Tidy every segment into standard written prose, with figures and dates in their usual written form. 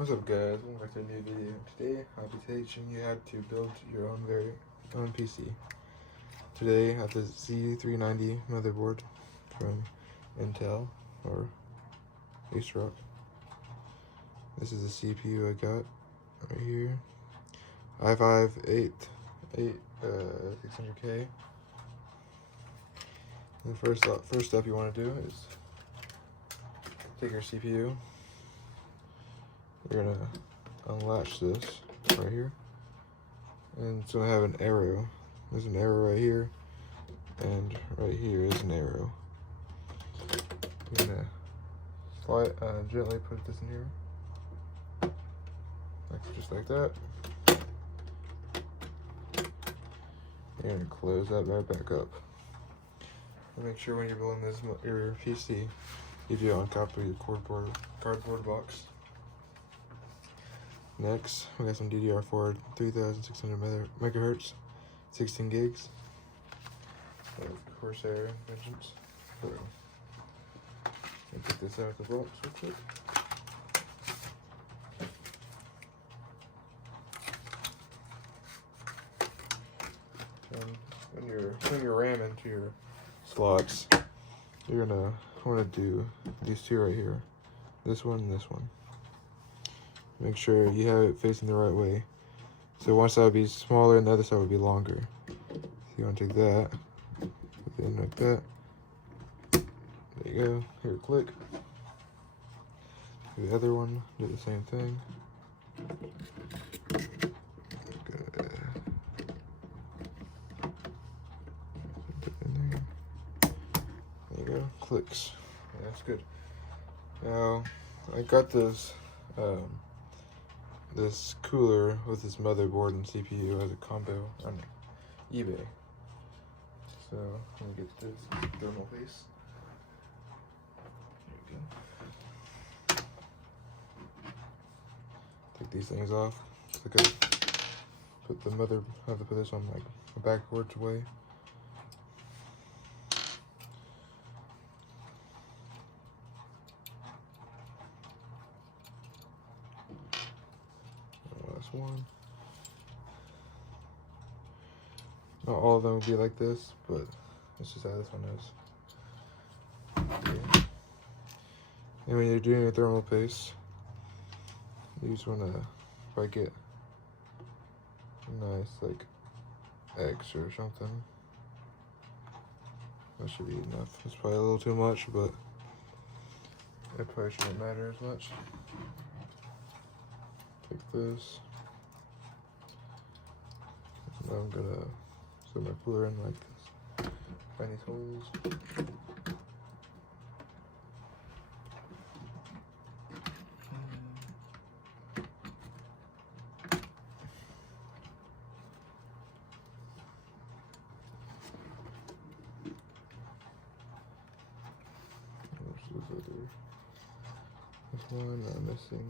What's up guys, welcome back to a new video. Today I'll be teaching you how to build your own PC. Today I have the Z390 motherboard from Intel or ASRock. This is the CPU I got right here. i5-8600K. The first step you want to do is take your CPU. You're gonna unlatch this right here, and it's gonna have an arrow. There's an arrow right here, and right here is an arrow. You're gonna gently put this in here, just like that. You're gonna close that right back up. And make sure when you're building your PC, you do it on top of your cardboard box. Next, we got some DDR4 3600 megahertz, 16 gigs. Corsair Vengeance. So, let me get this out of the box real quick. And when you're ramming to your slots, you're gonna want to do these two right here. This one and this one. Make sure you have it facing the right way. So one side would be smaller and the other side would be longer. So you want to take that, put it in like that. There you go. Here, click. Do the other one, do the same thing. Put it in there. There you go. Clicks. Yeah, that's good. Now, I got this cooler with this motherboard and CPU as a combo on eBay. So let me get this thermal paste. There we go. Take these things off. I have to put this on like a backwards way. One. Not all of them will be like this, but it's just how this one is. Okay. And when you're doing your thermal paste, you just want to like get nice like X or something. That should be enough. It's probably a little too much, but it probably shouldn't matter as much. Take this. Now I'm gonna set my cooler in like this. Find these holes. This one I'm missing.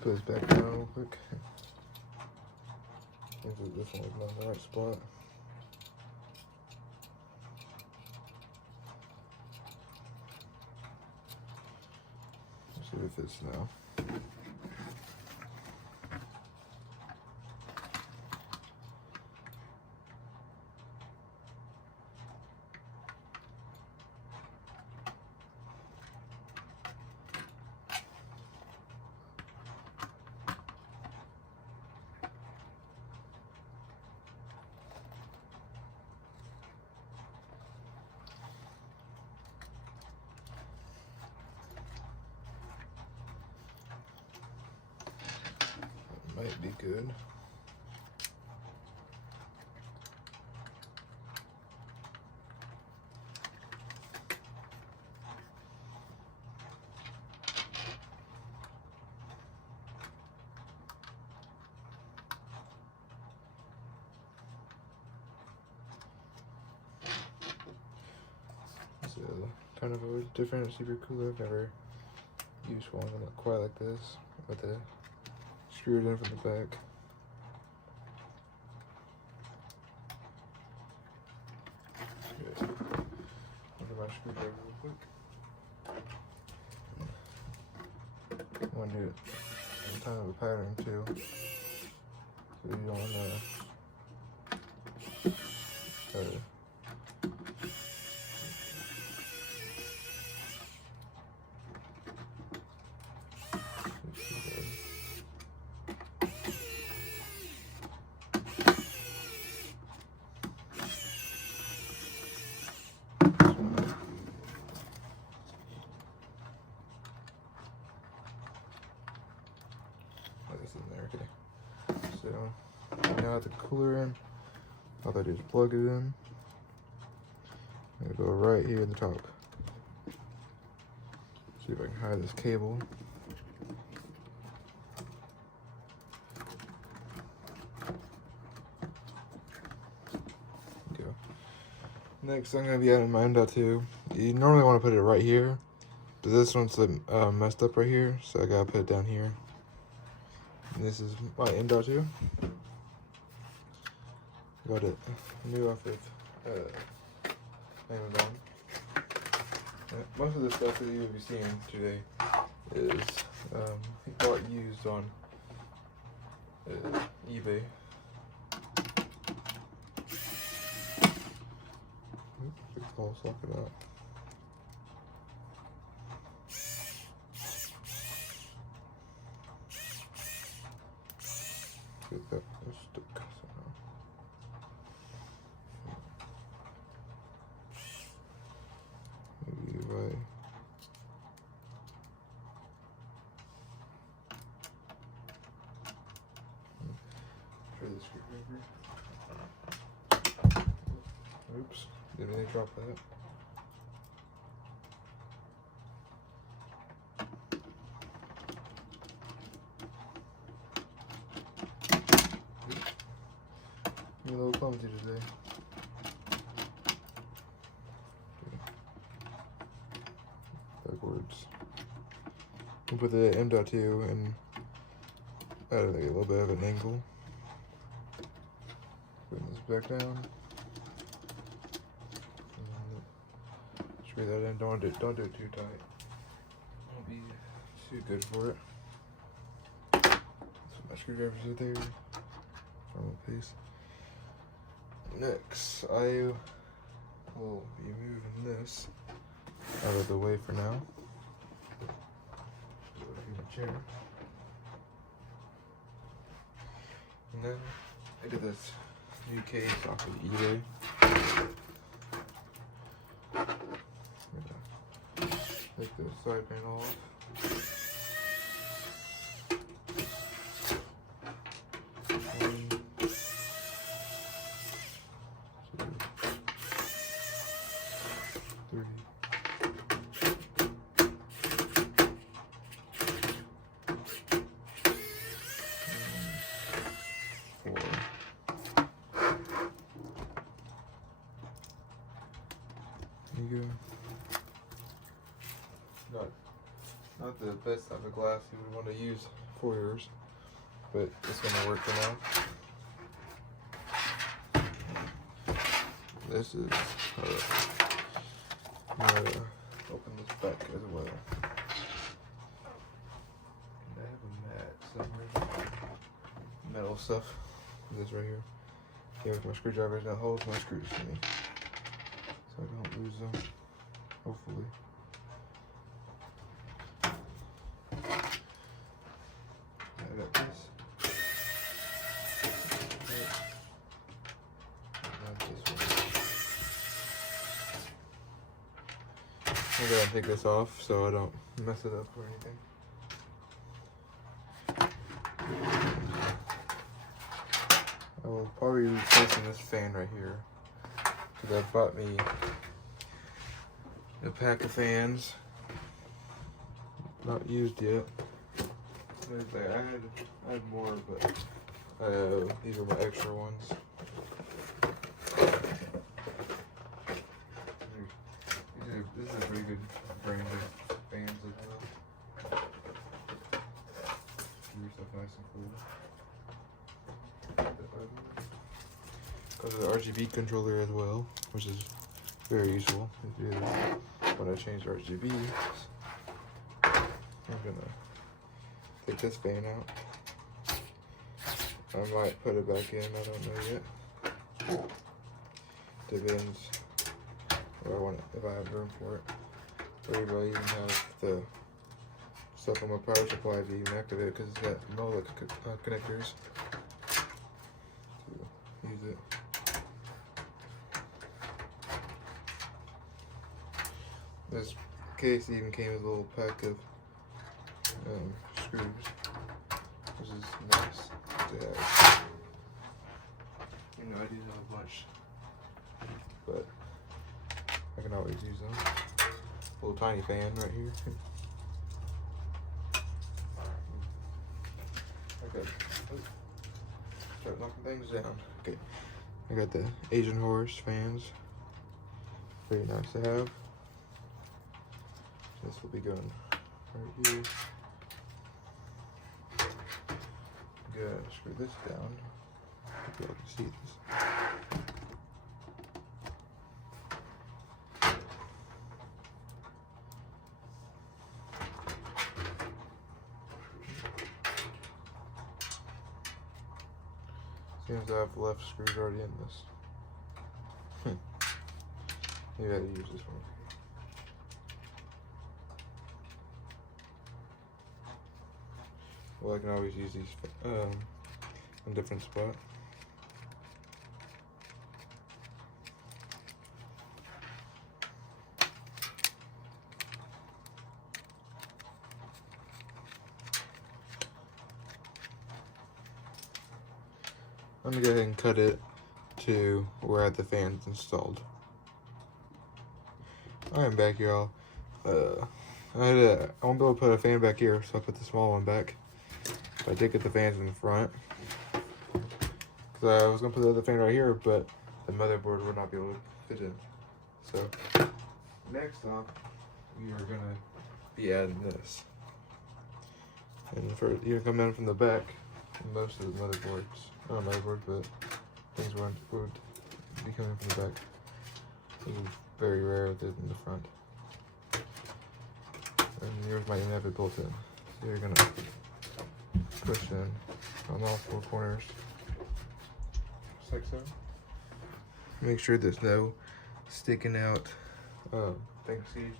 Put this back down real quick. This one was not in the right spot. Let's see if it fits now. Might be good. It's kind of a different super cooler. I've never used one not quite like this, with the screwed in from the back. my screwdriver real quick. I want to do it in kind of a pattern too. So you don't want to in there, okay. So now I have the cooler in. All I do is plug it in. I'm gonna go right here in the top. See if I can hide this cable. Go. Next, I'm gonna be adding my M.2. You normally want to put it right here, but this one's messed up right here, so I gotta put it down here. And this is my M.2. Got it new off of Amazon. Most of the stuff that you will be seeing today is bought used on eBay. I'll suck it out. Get that stuck somehow. Maybe if I try the screwdriver. Oops, didn't really drop that. I'm a little clumsy today. Backwards. We'll put the M.2 and add like a little bit of an angle. Putting this back down. Screw that in. Don't do it too tight. Won't be too good for it. So my screwdrivers are there. Normal piece. Next, I will be moving this out of the way for now. Go to my chair. And then I did this new case off of eBay. Take the side panel off. There you go. Not the best type of glass you would want to use for yours, but it's gonna work for now. This is I'm gonna open this back as well. And I have a mat somewhere. Metal stuff. This right here. Okay, with my screwdrivers that holds my screws for me, so I don't lose them. Hopefully. I got this. I'm gonna take this off so I don't mess it up or anything. I will probably be replacing this fan right here because I bought me a pack of fans, not used yet. I had more, but these are my extra ones. This is a pretty good brand of fans as well. Keep your stuff nice and cool. Goes with the RGB controller as well, which is Very useful to do when I change RGBs. I'm gonna take this fan out. I might put it back in, I don't know yet. Depends where I want it, if I have room for it. Or if I even have the stuff on my power supply to even activate it because it's got MOLA connectors to use it. This case even came with a little pack of screws, which is nice to have. You know, I do have a bunch, but I can always use them. Little tiny fan right here. Okay. Start knocking things down. Okay. I got the Asian horse fans. Very nice to have. This will be going right here. Good. Screw this down. Hope y'all can see this. Seems I have left screws already in this. Maybe I had to use this one. Well, I can always use these in a different spot. I'm gonna go ahead and cut it to where I have the fans installed. Alright, back, y'all. I won't be able to put a fan back here, so I put the small one back. But I did get the fans in the front. Because I was going to put the other fan right here, but the motherboard would not be able to fit in. So, next time, we are going to be adding this. And for you come in from the back, most of the motherboards, not motherboards, but things would be coming from the back. It's very rare with it in the front. And yours might even have it built in. So you're going to push in on all four corners, just like so. Make sure there's no sticking out things. See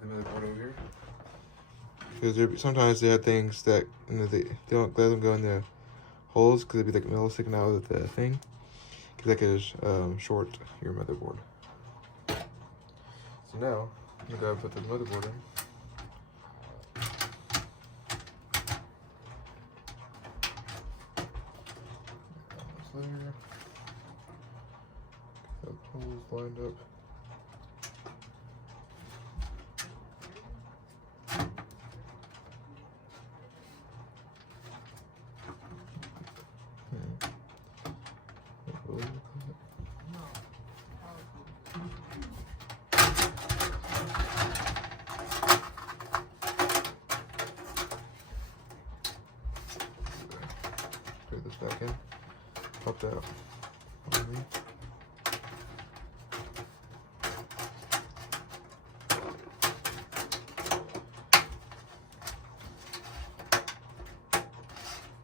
the motherboard over here, because sometimes they have things that they don't let them go in the holes because it'd be like metal sticking out of the thing, because that could short your motherboard. So now I'm gonna put the motherboard in. There. Got holes lined up. Put this back in. Pop that up.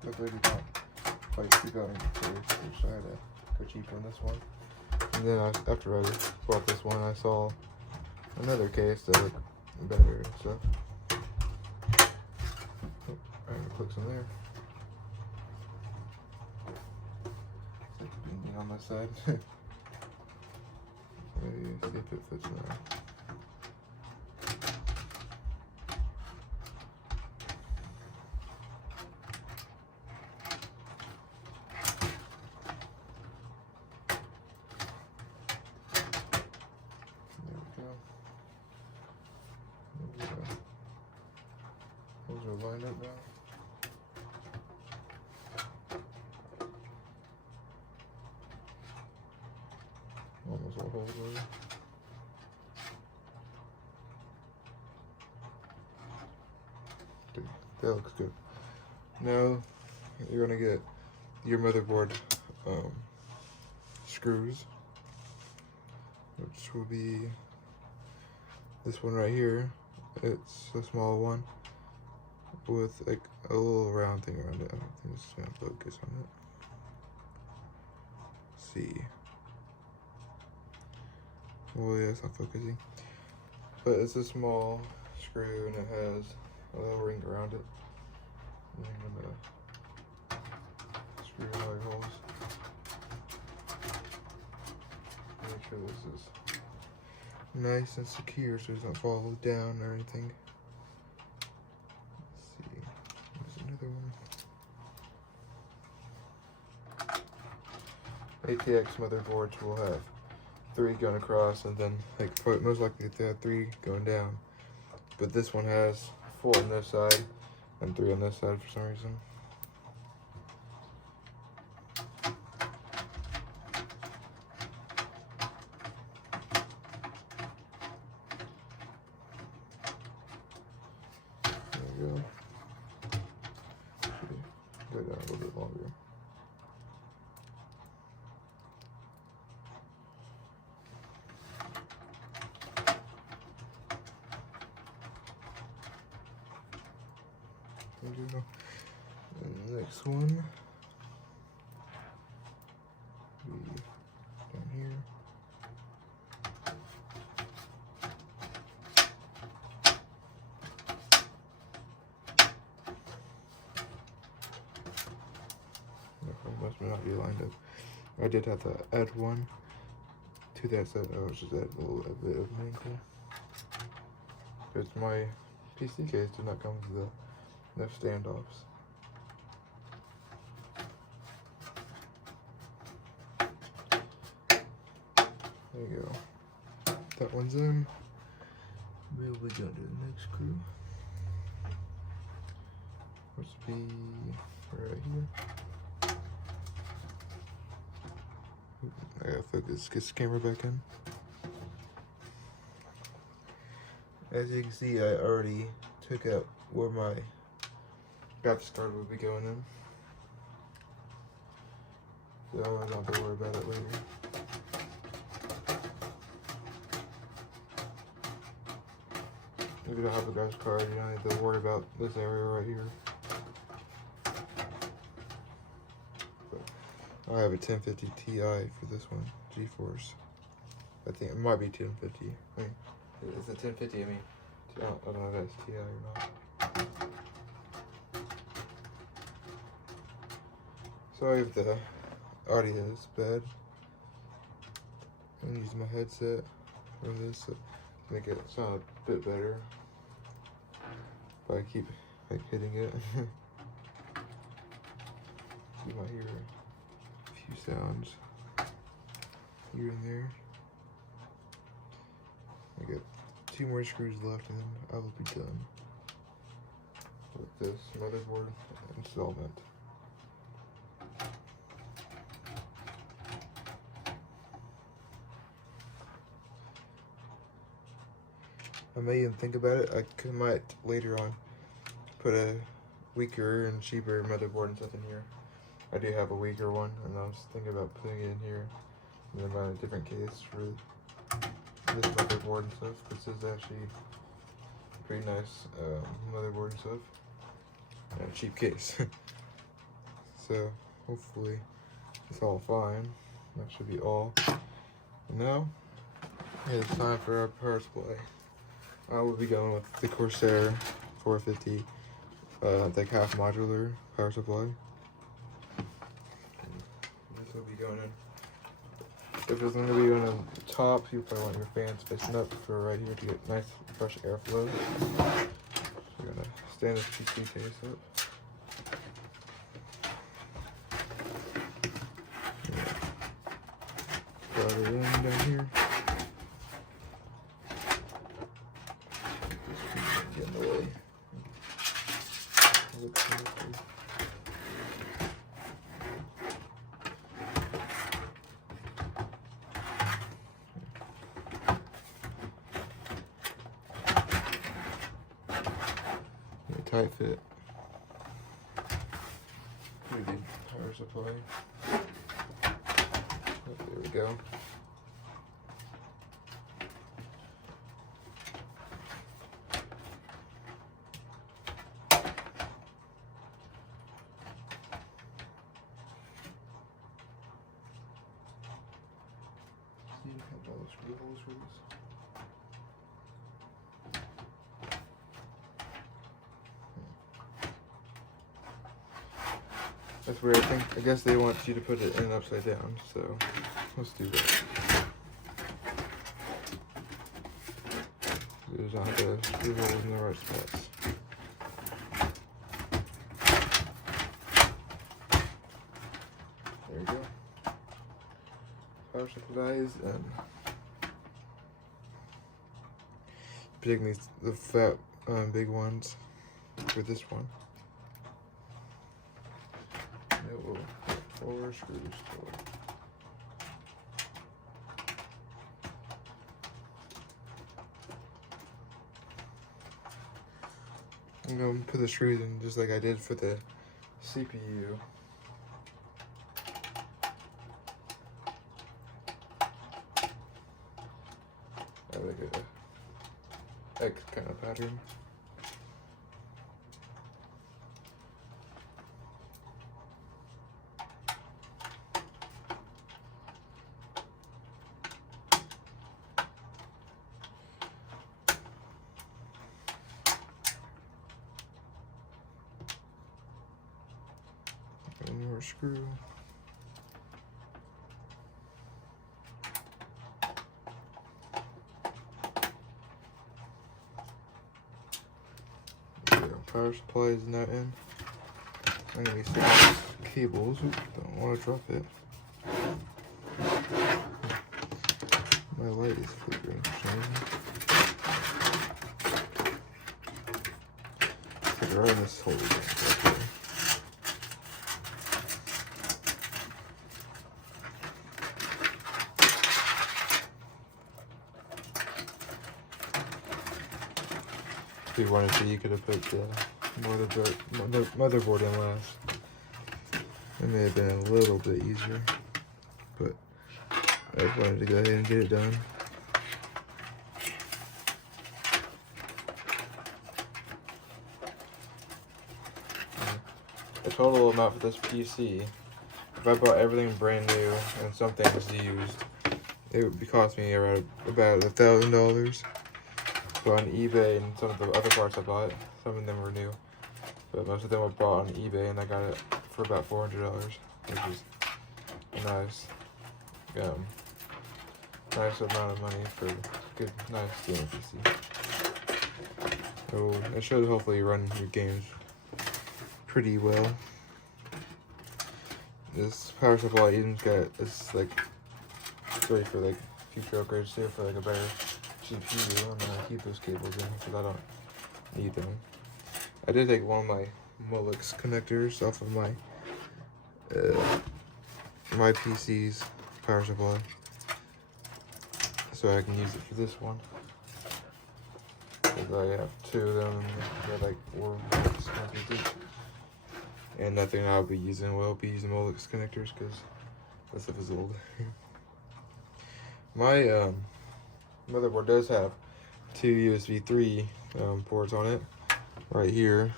Luckily we got quite cheap out in Turkey, so I had to go cheap on this one. And then after I bought this one, I saw another case that looked better and stuff. Oh, I'm gonna click some there. On my side. Maybe see if it fits now. There we go. Those are lined up now. Almost all holes over. Okay, that looks good. Now you're gonna get your motherboard screws, which will be this one right here. It's a small one with like a little round thing around it. I don't think it's gonna focus on it. Let's see. Well, yeah, it's not focusing. But it's a small screw and it has a little ring around it. And I'm gonna screw in all your holes. Make sure this is nice and secure so it doesn't fall down or anything. Let's see. There's another one. ATX motherboards will have 3 going across and then like most likely they have 3 going down. But this one has 4 on this side and 3 on this side for some reason. There we go. Go down a little bit longer. And the next one be down here. Must not be lined up. I did have to add one to that set. I was just add a little bit of angle. Because my PC case did not come with the standoffs. There you go. That one's in. We'll be going to the next screw. Which be right here. I gotta focus, get the camera back in. As you can see, I already took out where my graphics card would be going in. So I don't have to worry about it later. If you don't have a graphics card, you don't need to worry about this area right here. I have a 1050 Ti for this one, GeForce. I think it might be 1050. I mean, it's a 1050. I mean, I don't know if that's Ti or not. Sorry if the audio is bad. I'm using my headset for this to make it sound a bit better. But I keep like hitting it. You might hear few sounds here and there. I got 2 more screws left and then I will be done with this motherboard installment. I may even think about it. I might later on put a weaker and cheaper motherboard and stuff in here. I do have a weaker one, and I was thinking about putting it in here and then buy a different case for this motherboard and stuff. This is actually a pretty nice motherboard and stuff, and a cheap case. So hopefully it's all fine. That should be all. And now it's time for our power supply. I will be going with the Corsair 450, like half modular power supply. This will be going in. If it's going to be on the top, you probably want your fans facing up for right here to get nice fresh airflow. So you're going to stand this PC case up. Plug it in down here. Get in the way. Tight fit. Pretty good power supply. There we go. Have all the screw holes for this. That's weird. I guess they want you to put it in upside down, so let's do that. There's not the screw holes in the right spots. There we go. Power supply is in. Picking the fat, big ones for this one. It will 4 screws for it. I'm going to put the screws in just like I did for the CPU. I like a X kind of pattern. One more screw. Power supply is not in. I'm gonna be setting cables. Oops, don't want to drop it. My light is flickering for some reason. It's like right in this hole right here. If you wanted to, you could have put the motherboard in last. It may have been a little bit easier, but I just wanted to go ahead and get it done. The total amount for this PC, if I bought everything brand new and some things used, it would cost me around about $1,000. But on eBay and some of the other parts I bought, some of them were new, but most of them were bought on eBay, and I got it for about $400, which is a nice amount of money for a good, nice gaming PC. So it should hopefully run your games pretty well. This power supply even's got this like ready for like future upgrades too, for like a better GPU. I'm gonna keep those cables in because I don't need them. I did take one of my Molex connectors off of my my PC's power supply, so I can use it for this one. Because I have 2 of them, and they're like 4 Molex connectors each. And nothing I'll be using. Well, I'll be using Molex connectors because that stuff is old. My motherboard does have 2 USB 3 ports on it right here,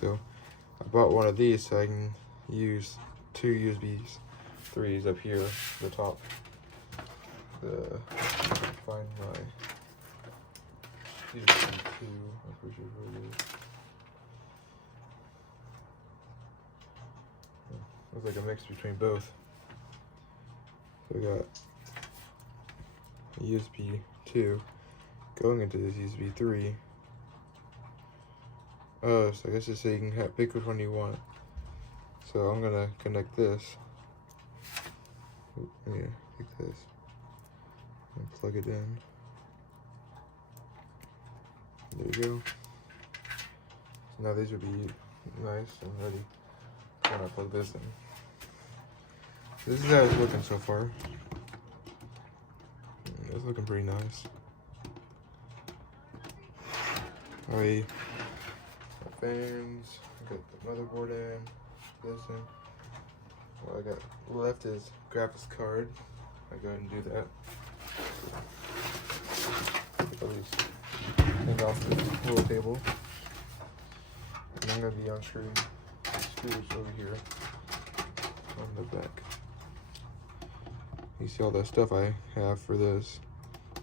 so I bought one of these so I can use 2 USB 3s up here at the top. Find my USB 2. I'm pretty sure where it is. Looks like a mix between both. So I got a USB 2 going into this USB 3. Oh, so I guess it's so you can pick which one you want. So I'm gonna connect this. Yeah, pick this and plug it in. There you go. So now these would be nice and ready when I plug this in. This is how it's looking so far. It's looking pretty nice. Alright, fans, I got the motherboard in, this in. What I got left is graphics card. I go ahead and do that. Take all these things off the little table. And I'm going to be unscrewing screws over here on the back. You see all that stuff I have for this.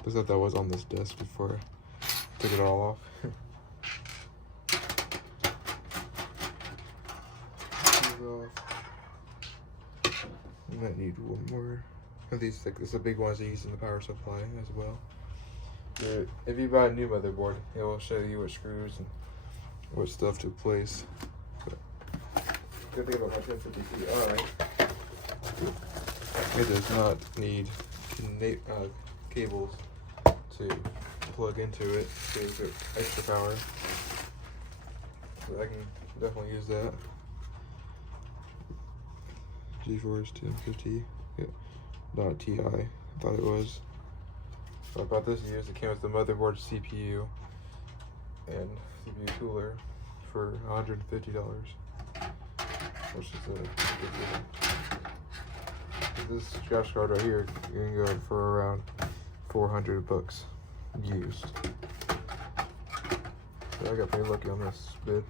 I thought that was on this desk before I took it all off. You might need one more of these. Like, this is the big ones I use in the power supply as well. But if you buy a new motherboard, it will show you what screws and what stuff to place. But good thing about my 1050 Ti, it does not need cables to plug into it to get extra power. So I can definitely use that. GeForce 1050, yeah, not Ti, I thought it was. So I bought this used. It came with the motherboard, CPU, and CPU cooler for $150, which is a good deal. This graphics card right here, you can go for around $400 used. So I got pretty lucky on this bid.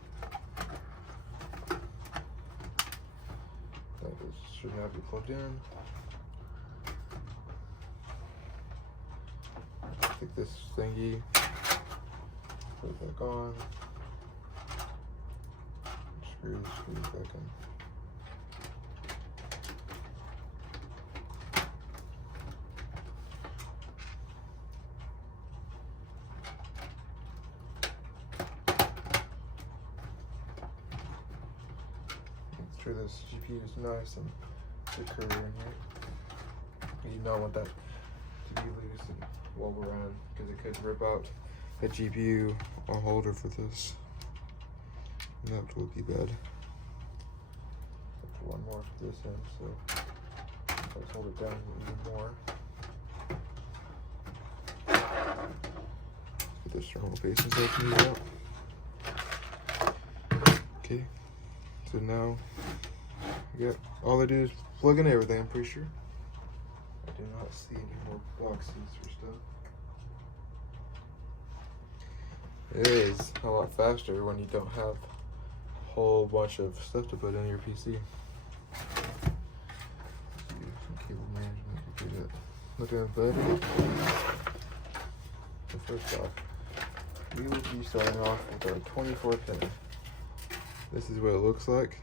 This should now be plugged in. Take this thingy, put it back on, screw the screws back in. Make sure this GPU is nice and secure in here. You don't want that to be loose and wobble around because it could rip out the GPU or holder for this. And that will be bad. Put one more for this end, so let's hold it down even more. Get this thermal paste so I can move out. Okay, so now all I do is plug in everything, I'm pretty sure. I do not see any more boxes for stuff. It is a lot faster when you don't have a whole bunch of stuff to put in your PC. Cable management, look at that. So first off, we will be starting off with our 24 pin. This is what it looks like.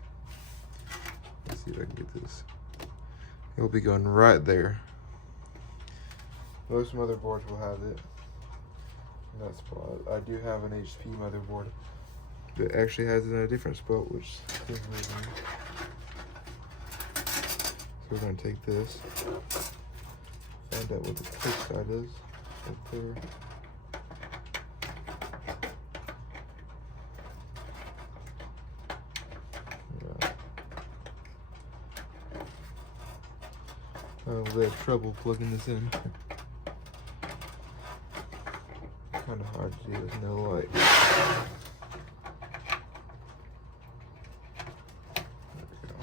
Let's see if I can get this. It'll be going right there. Most motherboards will have it in that spot. I do have an HP motherboard that actually has it in a different spot, which is amazing. So we're going to take this, find out what the quick side is, right there. We had trouble plugging this in. Kind of hard to do with no light. There we go.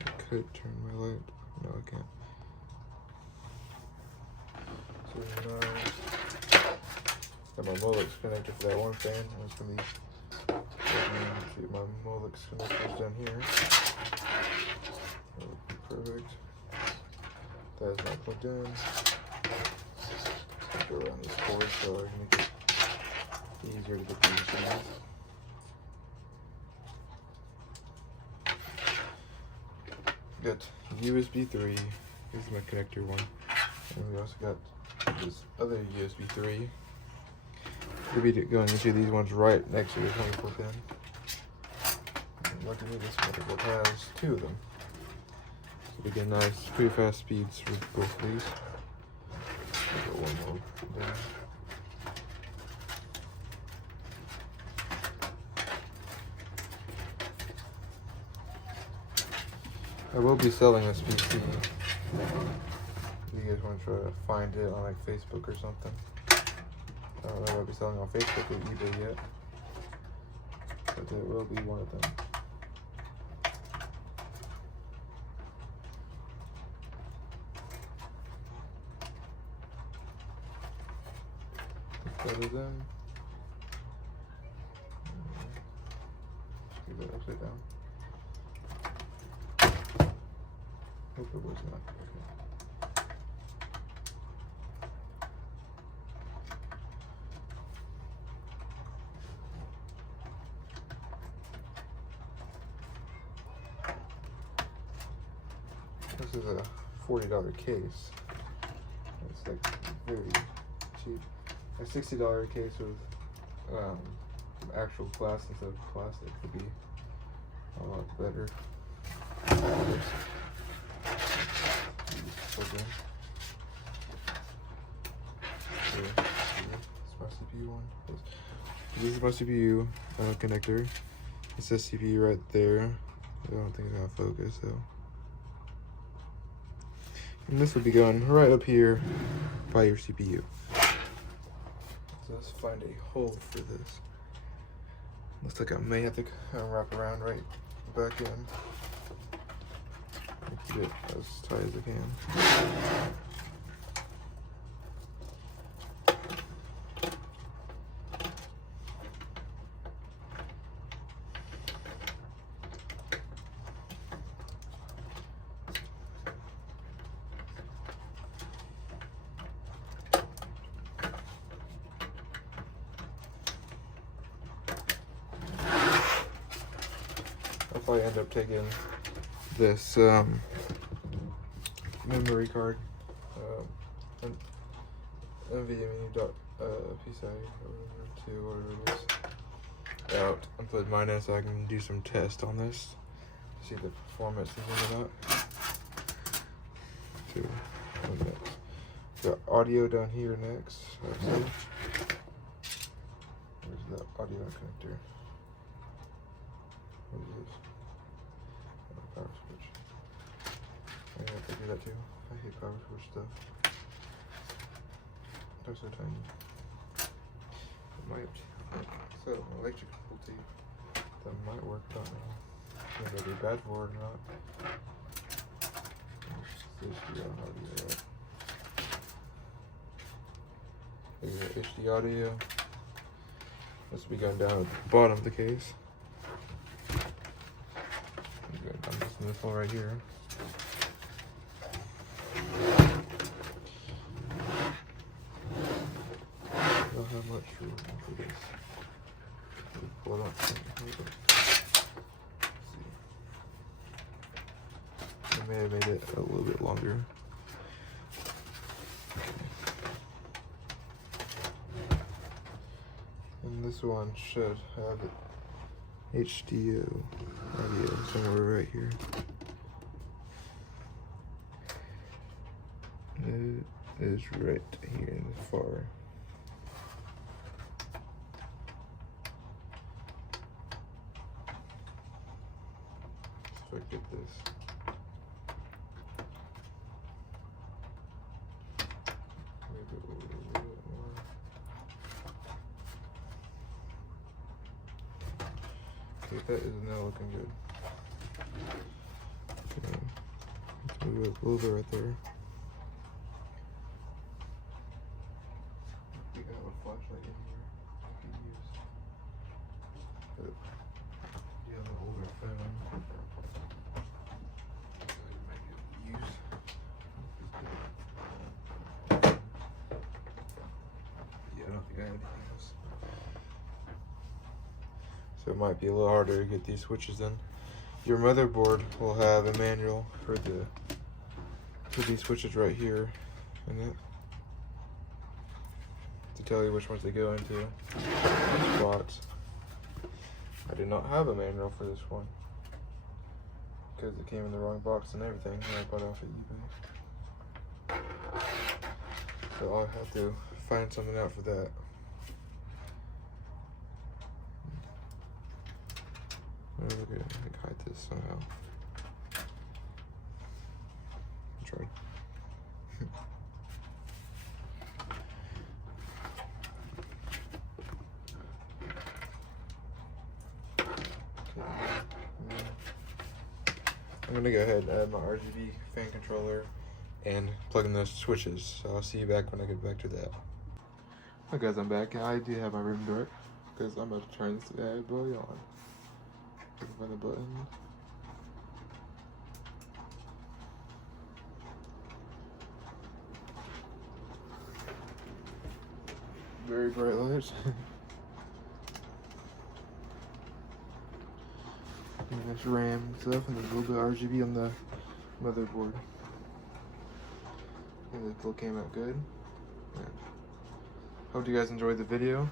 I could turn my light. No, I can't. So now, got my Molex connector for that one fan. I was going to get my Molex connectors down here. That would be perfect. That is not plugged in. Go around this cord so I can make it easier to get these things. Got USB 3. This is my connector one. And we also got this other USB 3. We'll be going into these ones right next to the 24 pin. And luckily this motherboard has two of them. So we get nice, pretty fast speeds with both of these. One more there. I will be selling this PC. If you guys want to try to find it on like Facebook or something. I don't know if I'll be selling on Facebook or eBay yet. But there will be one of them. solder them. Leave that upside down. Hope it was not. Okay. This is a $40 case. It's like very cheap. A $60 case with actual glass instead of plastic would be a lot better. It's my CPU one. This is my CPU connector. It says CPU right there. I don't think it's gonna focus though. And this will be going right up here by your CPU. So let's find a hole for this. Looks like I may have to wrap around right back in. Keep it as tight as I can. I'll probably end up taking this memory card, NVMe PCIe 2, whatever it is, out and put mine in so I can do some tests on this, see the performance and things like that. Next. Got audio down here next. Where's the audio connector? What is this? Power switch. I have to do that too. I hate power switch stuff. They're so tiny. It might. So electrical tape. That might work. I don't know. If it'll be bad for it or not. This audio. There's the HD audio. This will be going down at the bottom of the case. I'm just in this hole right here. Don't have much room for this. Pull it up. Let's see. I may have made it a little bit longer. And this one should have it. HDO audio somewhere right here. It is right here in the far. So I get this. Maybe a little bit more. Okay, that is now looking good. Okay. Let's move it a little bit right there. We got a flashlight in here we can use. But yeah, the older phone. It might be able to use. Yeah, I don't think I have anything else. So it might be a little harder to get these switches in. Your motherboard will have a manual for these switches right here in it to tell you which ones they go into each box. I did not have a manual for this one because it came in the wrong box and everything when I bought it off of eBay. So I'll have to find something out for that. Look at it. I can hide this somehow. I tried. I'm gonna go ahead and add my RGB fan controller and plug in those switches. So I'll see you back when I get back to that. Hi guys, I'm back. I do have my room dark because I'm about to turn this bad boy on. Find the button. Very bright lights. Nice RAM and stuff, and there's a little bit of RGB on the motherboard. And the build came out good. And hope you guys enjoyed the video.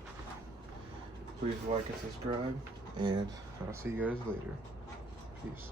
Please like and subscribe, and I'll see you guys later. Peace.